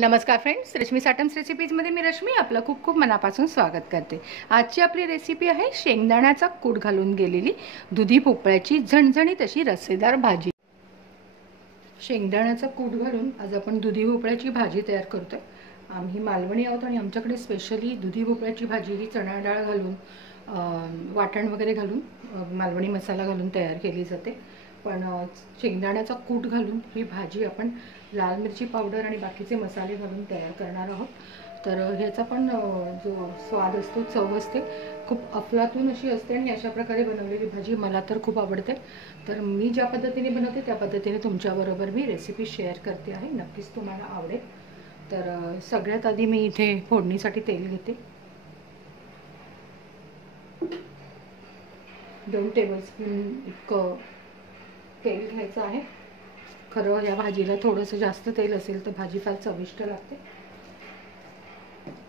नमस्कार फ्रेंड्स, रश्मी साटम्स रेसिपीजमध्ये मी रश्मी आपलं खूप खूप मनापासून स्वागत करते। आजची आपली रेसिपी आहे शेंगदाण्याचा कूट घालून गेलेली दुधी भोपळ्याची झणझणीत अशी रस्सेदार भाजी। शेंगदाण्याचा कूट घालून आज आपण दुधी भोपळ्याची भाजी तयार करतोय। आम्ही मालवणी आहोत आणि आमच्याकडे स्पेशली दुधी भोपळ्याची भाजी ही चणा डाळ घालून वाटण वगैरे घालून मालवणी मसाला घालून तयार केली जाते। पण शेंगदाण्याचा कूट घालून ही भाजी आपण लाल मिरची पावडर आणि बाकीचे मसाले घालून तयार करणार आहोत। तर ह्याचा पण जो स्वाद असतो, चव असते, खूप अफलातून अशी असते आणि अशा प्रकारे बनवलेली भाजी मला तर खूप आवडते। तर मी ज्या पद्धतीने बनवते त्या पद्धतीने तुमच्याबरोबर मी रेसिपी शेअर करते आहे, नक्कीच तुम्हाला आवडेल। तर सगळ्यात आधी मी इथे फोडणीसाठी तेल घेते। 2 टेबलस्पून इतकं तेल घ्यायचं आहे। खरं या भाजीला थोडंसं जास्त तेल असेल तर भाजी फार चविष्ट लागते।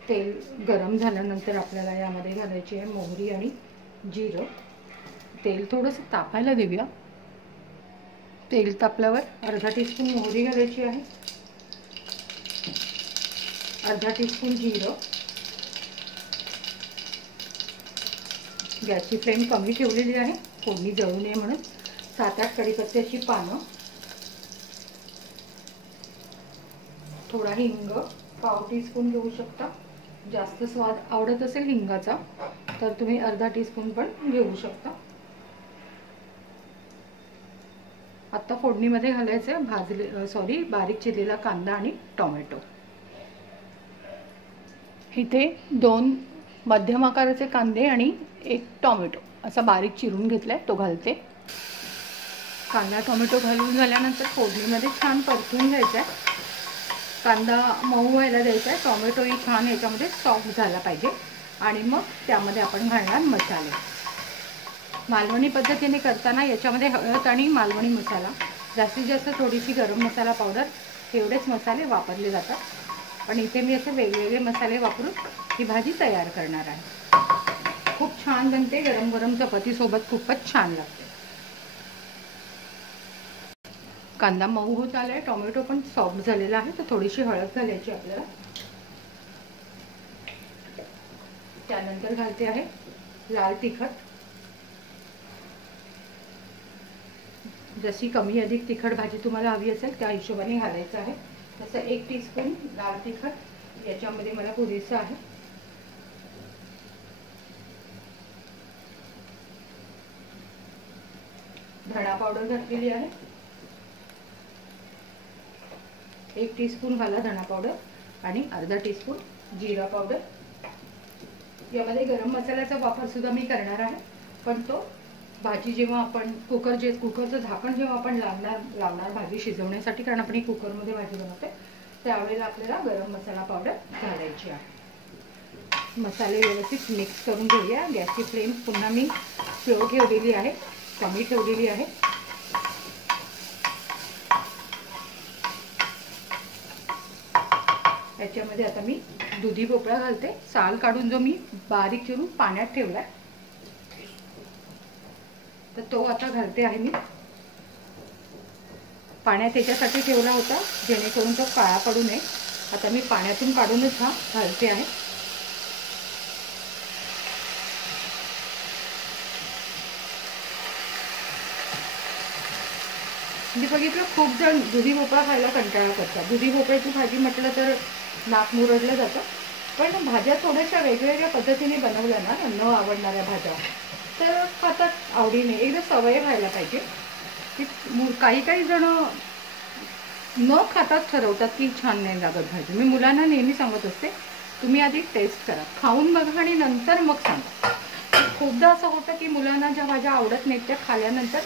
तेल गरम झाल्यानंतर आपल्याला यामध्ये घालायची आहे मोहरी आणि जिरं। तेल थोडंसं तापायला देऊया। तेल तापल्यावर अर्धा टीस्पून मोहरी घालायची आहे, अर्धा टीस्पून जिरं। गॅसची फ्लेम कमी ठेवलेली आहे, फोडणी जळू नये म्हणून। 7-8 कढीपत्त्याची पानं, थोडा हिंग, पाव टीस्पून घेऊ शकता। जास्त स्वाद आवडत असेल हिंगाचा तर तुम्ही अर्धा टीस्पून पण घेऊ शकता। आता फोडणीमध्ये घालायचे बारीक चिरलेला कांदा आणि टोमॅटो। इथे 2 मध्यम आकाराचे कांदे आणि 1 टोमॅटो असा बारीक चिरून घेतलाय, तो घालते। कांदा टोमॅटो घालून झाल्यानंतर फोडणीमध्ये छान परतून घ्यायचा आहे। कांदा मऊ व्हायला द्यायचा आहे, टोमॅटोही छान याच्यामध्ये सॉफ्ट झाला पाहिजे आणि मग त्यामध्ये आपण घालणार मसाले। मालवणी पद्धतीने करताना याच्यामध्ये हळद आणि मालवणी मसाला, जास्तीत जास्त थोडीशी गरम मसाला पावडर, एवढेच मसाले वापरले जातात। पण इथे मी असे वेगवेगळे मसाले वापरून ही भाजी तयार करणार आहे। खूप छान बनते, गरम गरम चपातीसोबत खूपच छान लागते। कांदा मऊ होत आलाय, टोमॅटो पण सॉफ्ट झालेला आहे, तर थोडीशी हळद घालायची आपल्याला। त्यानंतर घालते आहे लाल तिखट। जशी कमी अधिक तिखट भाजी तुम्हाला हवी असेल त्या हिशोबाने घालायचं आहे। तसं 1 टीस्पून लाल तिखट याच्यामध्ये मला पुरेसं आहे। धणा पावडर घातलेली आहे, 1 टीस्पून घाला धणा पावडर आणि अर्धा टीस्पून जिरा पावडर। यामध्ये गरम मसाल्याचा वापर सुद्धा मी करणार आहे, पण तो भाजी जेव्हा आपण कुकरचं झाकण जेव्हा आपण लावणार भाजी शिजवण्यासाठी, कारण आपण ही कुकरमध्ये भाजी बनवते, त्यावेळेला आपल्याला गरम मसाला पावडर घालायची आहे। मसाले व्यवस्थित मिक्स करून घेऊया। गॅसची फ्लेम पुन्हा मी स्लो ठेवलेली आहे, कमी ठेवलेली आहे। याच्यामध्ये आता मी दुधी भोपळा घालते, साल काढून जो मी बारीक चिरून पाण्यात ठेवलाय, तर तो आता घालते आहे। मी पाण्यात याच्यासाठी ठेवला होता जेणेकरून तो काळा पडू नये। आता मी पाण्यातून काढूनच हा घालते आहे। मी बघितलं खूप जण दुधी भोपळा खायला कंटाळा करतात। दुधी भोपळ्याची भाजी म्हटलं तर नाक मुरडलं जातं, पण भाज्या थोड्याशा वेगवेगळ्या पद्धतीने बनवल्या ना, न आवडणाऱ्या भाज्या तर खातात आवडीने। एकदा सवय व्हायला पाहिजे की काही जण न खाताच ठरवतात की छान नाही लागत भाजी। मी मुलांना नेहमी सांगत असते, तुम्ही आधी टेस्ट करा, खाऊन बघा आणि नंतर मग सांगा। खूपदा असं होतं की मुलांना ज्या भाज्या आवडत नाहीत त्या खाल्यानंतर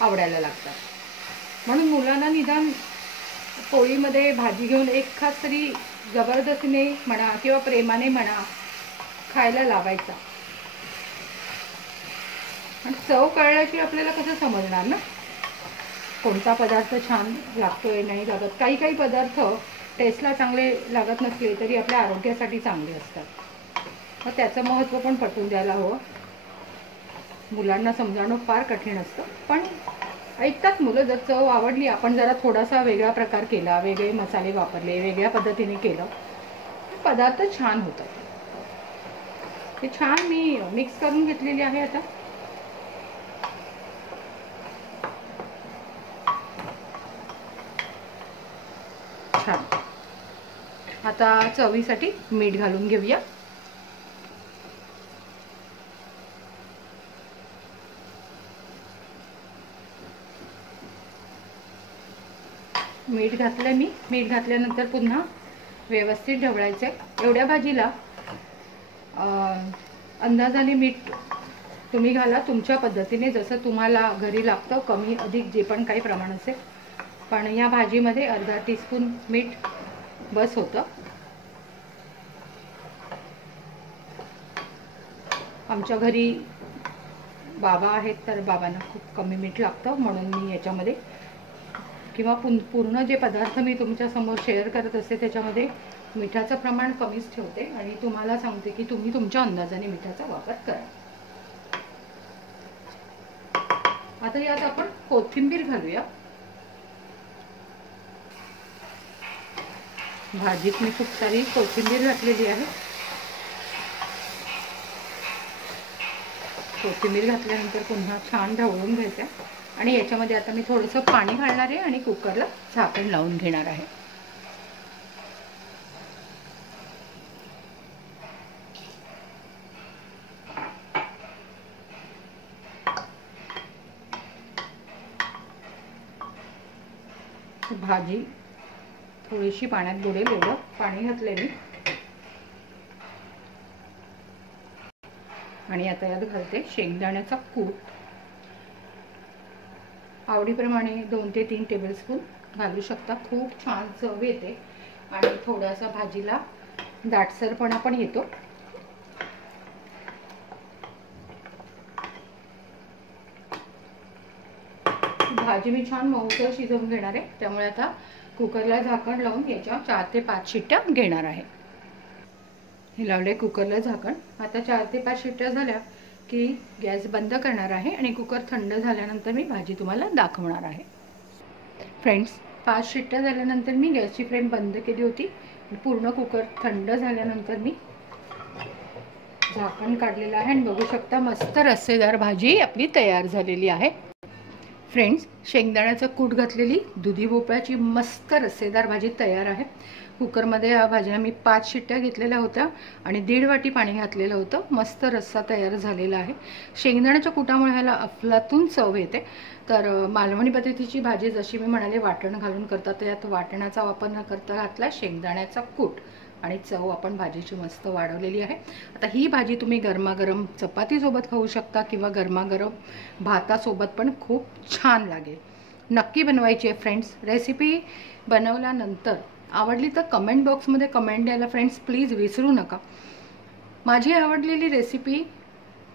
आवडायला लागतात, म्हणून मुलांना निदान पोळीमध्ये भाजी घेऊन एक खास तरी जबरदस्तीने म्हणा किंवा प्रेमाने म्हणा खायला लावायचा। आणि चव कळल्याची आपल्याला कसं समजणार ना कोणता पदार्थ छान लागतोय नाही लागत। काही पदार्थ टेस्टला चांगले लागत नसले तरी आपल्या आरोग्यासाठी चांगले असतात, मग त्याचं महत्त्व पण पटवून द्यायला हवं। मुलांना समजावणं फार कठीण असतं, पण ऐकतात मुलं. जर चव आवडली, आपण जरा थोडासा वेगळा प्रकार केला, वेगळे मसाले वापरले, वेगळ्या पद्धतीने केलं, पदार्थ छान होतात. ते छान मी मिक्स करून घेतलेली आहे आता. छान. आता चवीसाठी मीठ घालून घेऊया. मीठ घातलं मी. मीठ घातल्यानंतर पुन्हा व्यवस्थित ढवळायचं. एवढ्या भाजीला अंदाजाने मीठ तुम्ही घाला तुमच्या पद्धतीने, जसं तुम्हाला घरी लागतं, कमी अधिक जे पण काही प्रमाण असेल. पण या भाजीमध्ये अर्धा टीस्पून मीठ बस होतं. आमच्या घरी बाबा आहेत, तर बाबांना खूप कमी मीठ लागतं, म्हणून मी याच्यामध्ये किंवा पूर्ण जे पदार्थ मी तुमच्यासमोर शेअर करत असते त्याच्यामध्ये मिठाचं प्रमाण कमीच ठेवते आणि तुम्हाला सांगते की तुम्ही तुमच्या अंदाजाने मिठाचा वापर करा. आता यात आपण कोथिंबीर घालूया. भाजीत मी खूप सारी कोथिंबीर घातलेली आहे. कोथिंबीर घातल्यानंतर पुन्हा छान ढवळून घ्यायचं आणि याच्यामध्ये आता मी थोडंसं पाणी घालणार आहे आणि कुकरला झाकण लावून घेणार आहे. भाजी थोडीशी पाण्यात बुडेल एवढं पाणी घातले मी. आणि आता यात घालते शेंगदाण्याचा कूट. आवडीप्रमाणे 2 ते 3 टेबलस्पून घालू शकता. खूप छान चव येते आणि थोडासा भाजीला दाटसरपणा पण येतो. भाजी मी छान मऊसर शिजवून घेणार आहे, त्यामुळे आता कुकरला झाकण लावून याच्या 4 ते 5 शिट्ट्या घेणार आहे. हे लावले कुकरला झाकण. आता 4 ते 5 शिट्ट्या झाल्या की गॅस बंद करणार आहे आणि कुकर थंड झाल्यानंतर मी भाजी तुम्हाला दाखवणार आहे. फ्रेंड्स, 5 शिट्ट्या झाल्यानंतर मी गॅसची फ्लेम बंद केली होती. पूर्ण कुकर थंड झाल्यानंतर मी झाकण काढलेलं आहे आणि बघू शकता मस्त रस्सेदार भाजी आपली तयार झालेली आहे. फ्रेंड्स, शेंगदाण्याचं कूट घातलेली दुधी भोपळ्याची मस्त रस्सेदार भाजी तयार आहे. कुकरमध्ये या भाज्या मी 5 शिट्ट्या घेतलेल्या होत्या आणि 1.5 वाटी पाणी घातलेलं होतं. मस्त रस्सा तयार झालेला आहे. शेंगदाण्याच्या कुटामुळे ह्याला अफलातून चव येते. तर मालवणी पद्धतीची भाजी जशी मी म्हणाले वाटण घालून करतात, त्यात वाटणाचा वापर न करता घातला शेंगदाण्याचा कूट आणि चव आपण भाजीची मस्त वाढवलेली आहे. आता ही भाजी तुम्ही गरमागरम चपातीसोबत खाऊ शकता किंवा गरमागरम भातासोबत पण खूप छान लागेल. नक्की बनवायची आहे फ्रेंड्स. रेसिपी बनवल्यानंतर आवडली तर कमेंट बॉक्समध्ये कमेंट द्यायला फ्रेंड्स प्लीज विसरू नका. माझी आवडलेली रेसिपी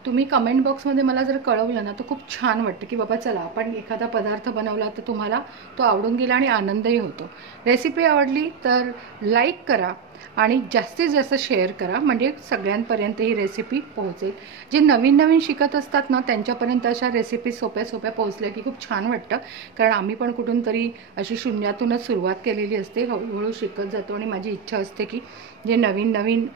तुम्ही कमेंट बॉक्समध्ये मला जर कळवलं ना तर खूप छान वाटतं की बाबा चला आपण एखादा पदार्थ बनवला तर तुम्हाला तो आवडून गेला आणि आनंदही होतो. रेसिपी आवडली तर लाईक करा आणि जास्तीत जास्त शेअर करा, म्हणजे सगळ्यांपर्यंत ही रेसिपी पोहोचेल. जे नवीन नवीन शिकत असतात ना त्यांच्यापर्यंत अशा रेसिपी सोप्या सोप्या पोहोचल्या की खूप छान वाटतं. कारण आम्ही पण कुठून तरी अशी शून्यातूनच सुरुवात केलेली असते, हळूहळू शिकत जातो आणि माझी इच्छा असते की जे नवीन नवीन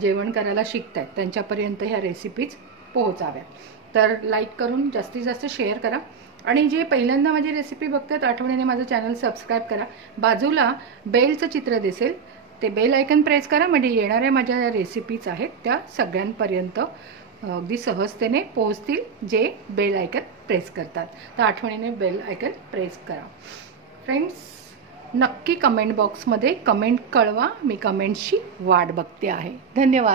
जेवण करायला शिकतात त्यांच्यापर्यंत ह्या रेसिपीज पोहोचाव्या. तर लाईक करून जास्तीत जास्त शेअर करा आणि जे पहिल्यांदा माझी रेसिपी बघतात आठवणीने माझं चॅनल सबस्क्राईब करा. बाजूला बेलचं चित्र दिसेल, ते बेल आयकन प्रेस करा, म्हणजे येणाऱ्या माझ्या ज्या रेसिपीज आहेत त्या सगळ्यांपर्यंत अगदी सहजतेने पोहोचतील जे बेल आयकन प्रेस करतात. तर आठवणीने बेल आयकन प्रेस करा. फ्रेंड्स, नक्की कमेंट बॉक्समध्ये कमेंट कळवा. मी कमेंट्सची वाट बघते आहे. धन्यवाद.